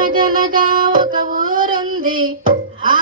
అనగనగా ఒక ఊరుంది. ఆ